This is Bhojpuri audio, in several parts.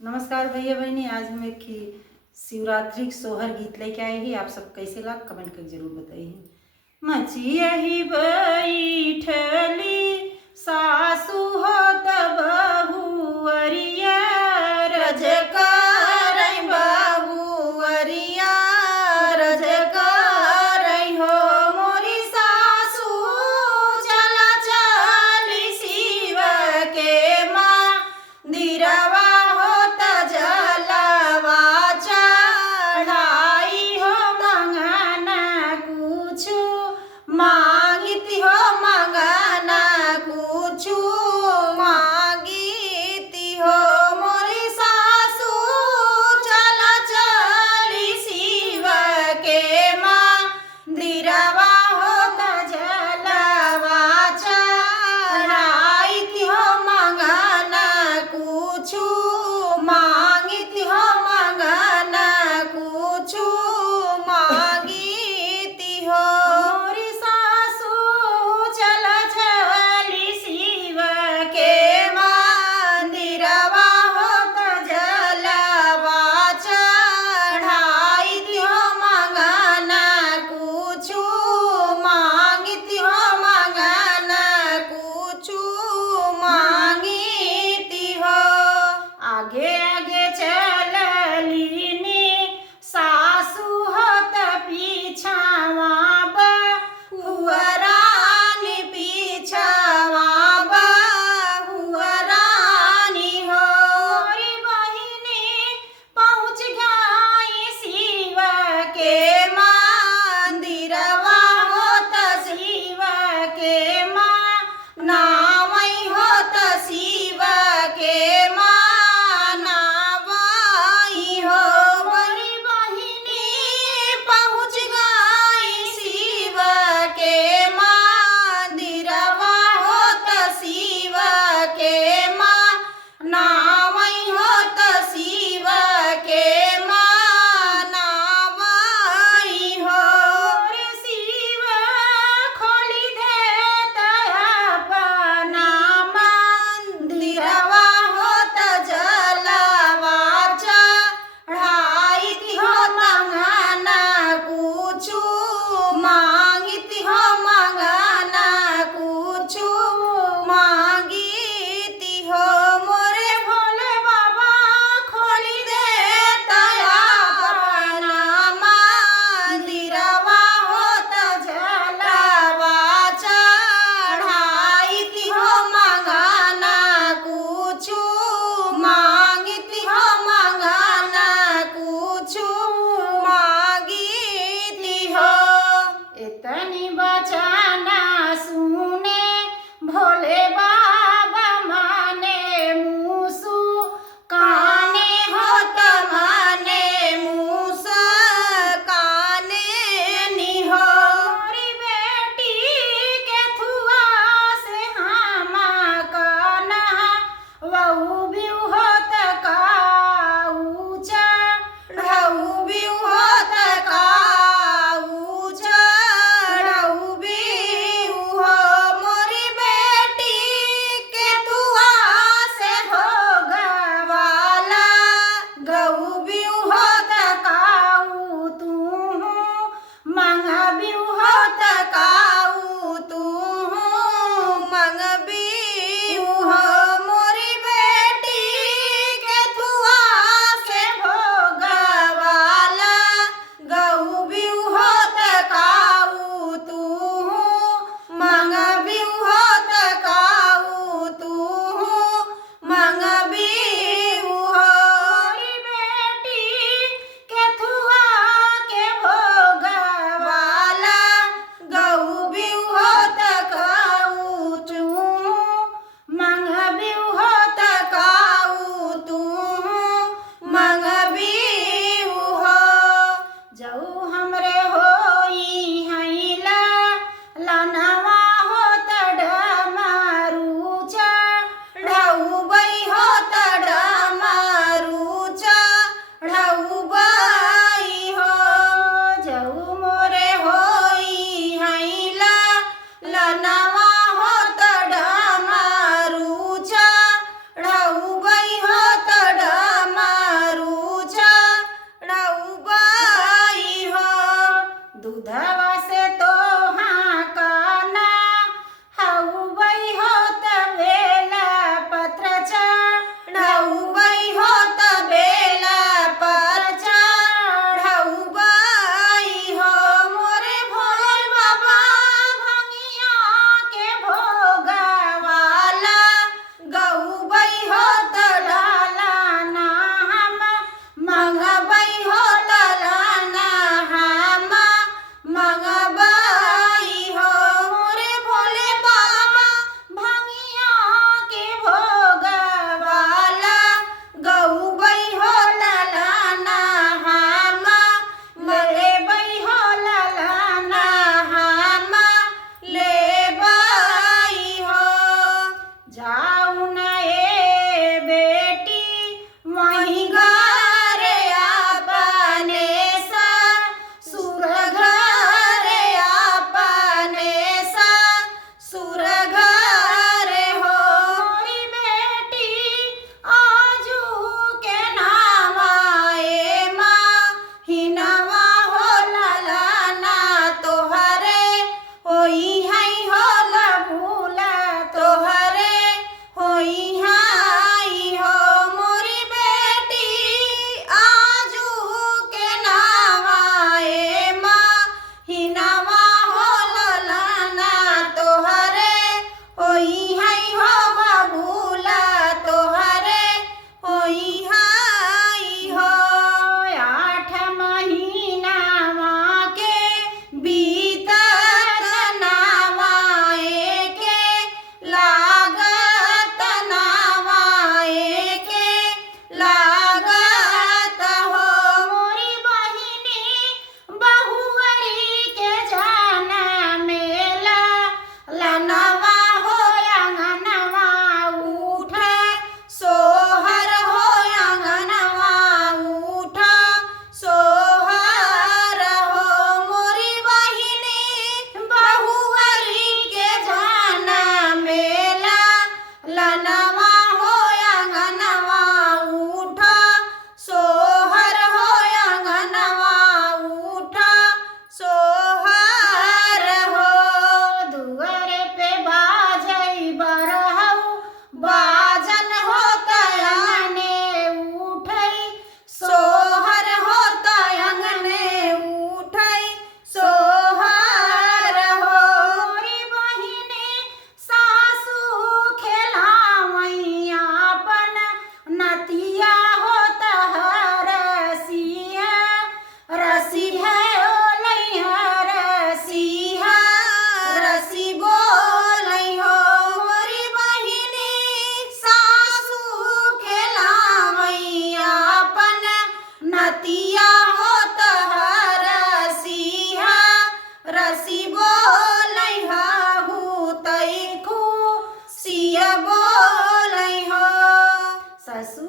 नमस्कार भैया बहनी। आज हम एक शिवरात्रि सोहर गीत लेके आए ही। आप सब कैसे लग कमेंट कर जरूर बताइए। मचिया ही बैठली सासु हो बहुअरिया रजकार बहुअरिया रजकार हो मोरी सासु चला चली शिव के मंदिरवा मांगती हो मंगना कुछ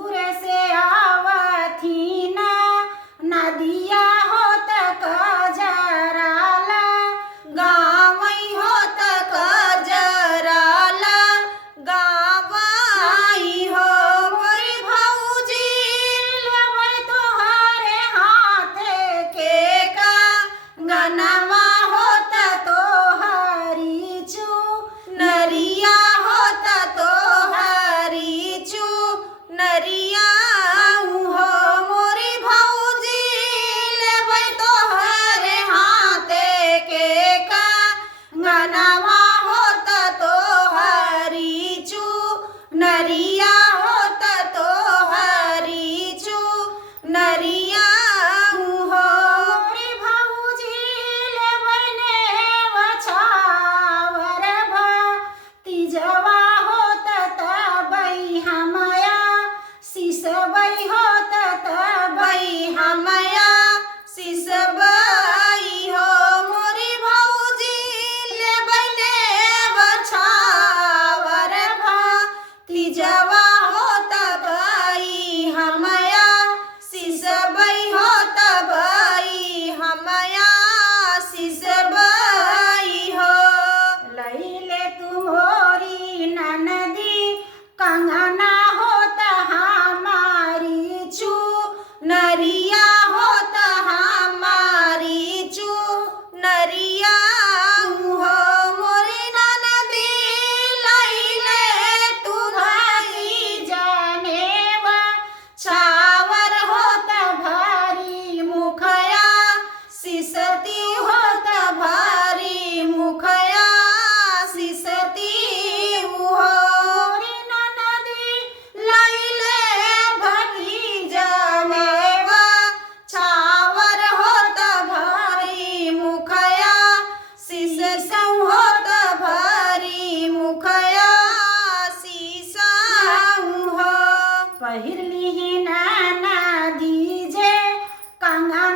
दूर से आवथी ना नदिया होत कजराला गावई होत कजराला गावई हो मोरी भौजी लेबै तोहरे हाथे के का गनमा होत तोहरी चू नरिया होत तोहरी चू नरिया हो मोरी भौजी लेबै तोहरे हाथे के का गनमा होत तोहरी चू नरिया होत तोहरी चू नरिया हो मोरी भौजी लेबै नेव छावर भतीजवा होत तबै हमया सिसबै होत तबै हमया सिसबै हो मोरी भौजी लेबै नेव छावर भतीजवा होत तबै हमया सिसबै होत तबै हमया सिसबै हो लैले तुम्हारी ननदी कंगना होत हमारी चू नरिया होत हमारी चू नरिया हो मोरी ननदी लैले तुम्हारी जनेवा छावर होत भारी मुखया सिसती होत भारी मुखया सिसती हो मोरी ननदी लैले भतीजनेवा छावर होत भारी मुखया सिसौ होत भारी मुखया सिसौ हो पहिरली ननदी जे कंगना